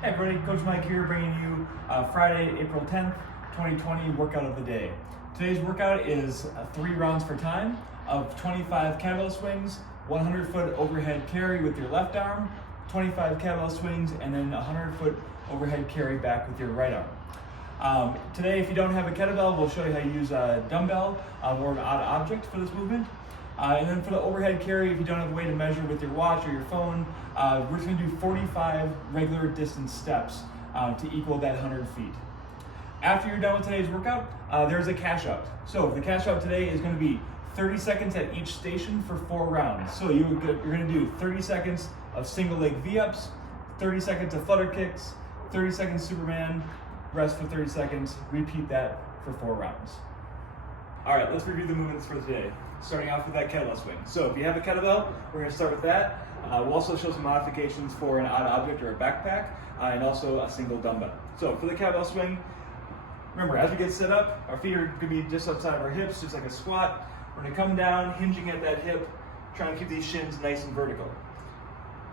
Hey everybody, Coach Mike here bringing you Friday, April 10th, 2020 workout of the day. Today's workout is 3 rounds for time of 25 kettlebell swings, 100-foot overhead carry with your left arm, 25 kettlebell swings, and then 100-foot overhead carry back with your right arm. Today, if you don't have a kettlebell, we'll show you how to use a dumbbell or an odd object for this movement. And then for the overhead carry, if you don't have a way to measure with your watch or your phone, we're just going to do 45 regular distance steps to equal that 100 feet. After you're done with today's workout, there's a cash out. So the cash out today is going to be 30 seconds at each station for 4 rounds. So you're going to do 30 seconds of single leg V-ups, 30 seconds of flutter kicks, 30 seconds Superman, rest for 30 seconds, repeat that for 4 rounds. All right, let's review the movements for today. Starting off with that kettlebell swing. So if you have a kettlebell, we're going to start with that. We'll also show some modifications for an odd object or a backpack, and also a single dumbbell. So for the kettlebell swing, remember, as we get set up, our feet are going to be just outside of our hips, just like a squat. We're going to come down, hinging at that hip, trying to keep these shins nice and vertical.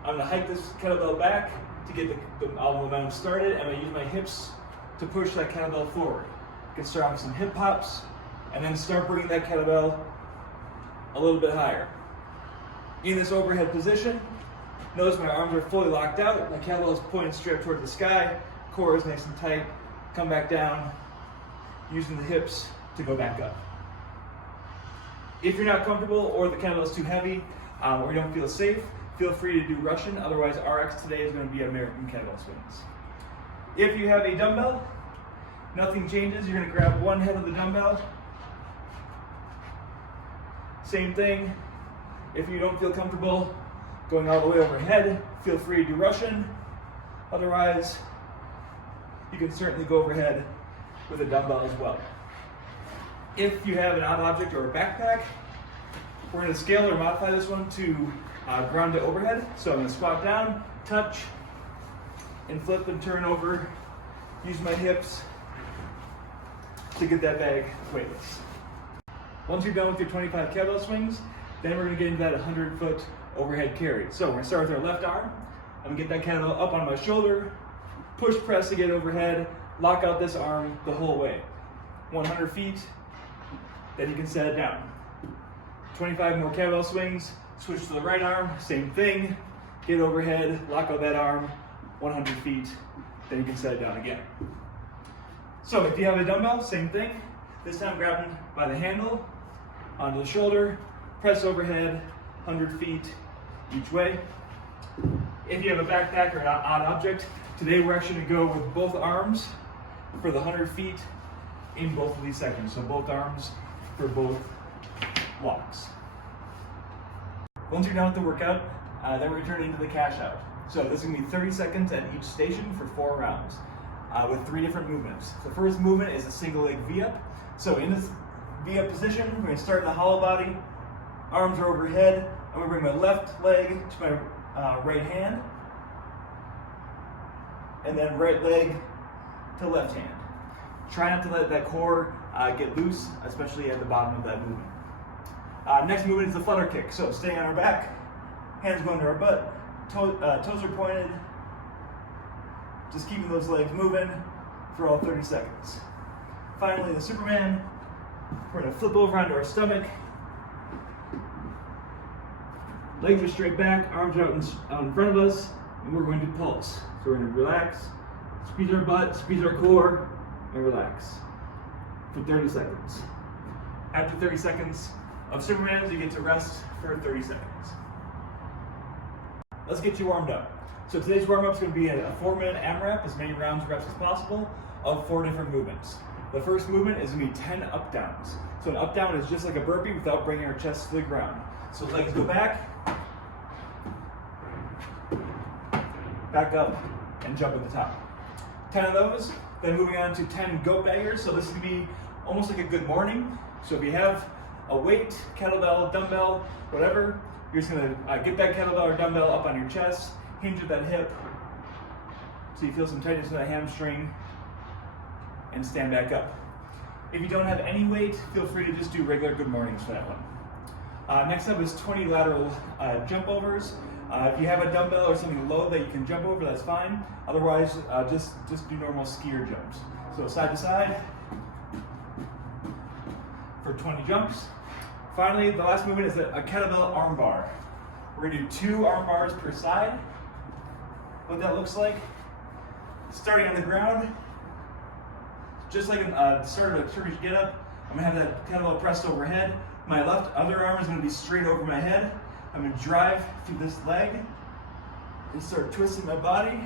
I'm going to hike this kettlebell back to get all the momentum started, and I'm going to use my hips to push that kettlebell forward. You can start off with some hip pops, and then start bringing that kettlebell a little bit higher. In this overhead position, notice my arms are fully locked out, my kettlebell is pointed straight towards the sky, core is nice and tight, come back down, using the hips to go back up. If you're not comfortable or the kettlebell is too heavy or you don't feel safe, feel free to do Russian, otherwise RX today is going to be American kettlebell swings. If you have a dumbbell, nothing changes, you're going to grab one head of the dumbbell. Same thing, if you don't feel comfortable going all the way overhead, feel free to do Russian. Otherwise, you can certainly go overhead with a dumbbell as well. If you have an odd object or a backpack, we're going to scale or modify this one to ground to overhead. So I'm going to squat down, touch, and flip and turn over. Use my hips to get that bag weightless. Once you're done with your 25 kettlebell swings, then we're going to get into that 100-foot overhead carry. So we're going to start with our left arm. I'm going to get that kettlebell up on my shoulder, push press to get overhead, lock out this arm the whole way. 100 feet, then you can set it down. 25 more kettlebell swings, switch to the right arm, same thing, get overhead, lock out that arm, 100 feet, then you can set it down again. So if you have a dumbbell, same thing. This time grabbing by the handle, onto the shoulder, press overhead, 100 feet each way. If you have a backpack or an odd object, today we're actually going to go with both arms for the 100 feet in both of these sections. So both arms for both walks. Once you're done with the workout, then we're turning into the cash out. So this is going to be 30 seconds at each station for 4 rounds with 3 different movements. The first movement is a single leg V-up. So in this V-up position, we're going to start in the hollow body, arms are overhead. I'm going to bring my left leg to my right hand, and then right leg to left hand. Try not to let that core get loose, especially at the bottom of that movement. Next movement is the flutter kick. So staying on our back, hands going to our butt, toes are pointed, just keeping those legs moving for all 30 seconds. Finally, the Superman, we're going to flip over onto our stomach. Legs are straight back, arms are out in front of us, and we're going to pulse. So we're going to relax, squeeze our butt, squeeze our core, and relax for 30 seconds. After 30 seconds of Supermans, you get to rest for 30 seconds. Let's get you warmed up. So today's warm-up is going to be a 4-minute AMRAP, as many rounds reps as possible, of 4 different movements. The first movement is going to be 10 up-downs. So an up-down is just like a burpee without bringing our chest to the ground. So legs go back, back up, and jump at the top. 10 of those, then moving on to 10 goat baggers. So this is going to be almost like a good morning. So if you have a weight, kettlebell, dumbbell, whatever, you're just going to get that kettlebell or dumbbell up on your chest, hinge at that hip, so you feel some tightness in that hamstring, and stand back up. If you don't have any weight, feel free to just do regular good mornings for that one. Next up is 20 lateral jump overs. If you have a dumbbell or something low that you can jump over, that's fine. Otherwise, just do normal skier jumps. So side to side for 20 jumps. Finally, the last movement is a kettlebell arm bar. We're gonna do 2 arm bars per side. What that looks like, starting on the ground, just like a sort of a Turkish get up. I'm gonna have that kettlebell pressed overhead. My left other arm is gonna be straight over my head. I'm gonna drive through this leg and start twisting my body,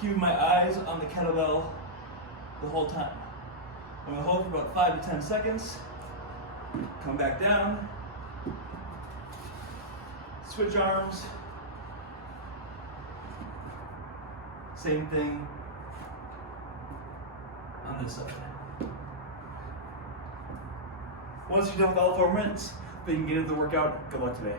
keeping my eyes on the kettlebell the whole time. I'm gonna hold for about 5 to 10 seconds, come back down, switch arms, same thing on this side. Once you're done with all 4 minutes, then you can get into the workout. Good luck today.